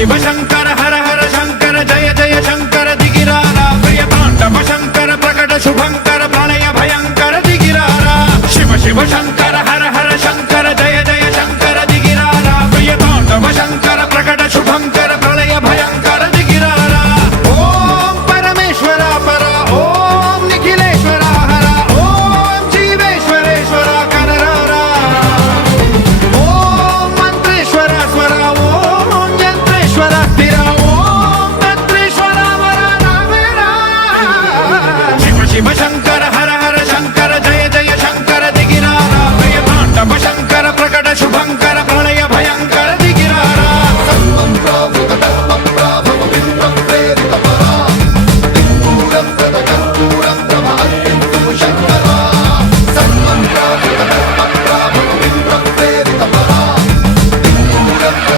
शिव शंकर हर हर शंकर जय जय शंकर दिगिरारा प्रिय तांडव शंकर प्रकट शुभंकर प्रणय भयंकर दिगिरारा शिव शिव शंकर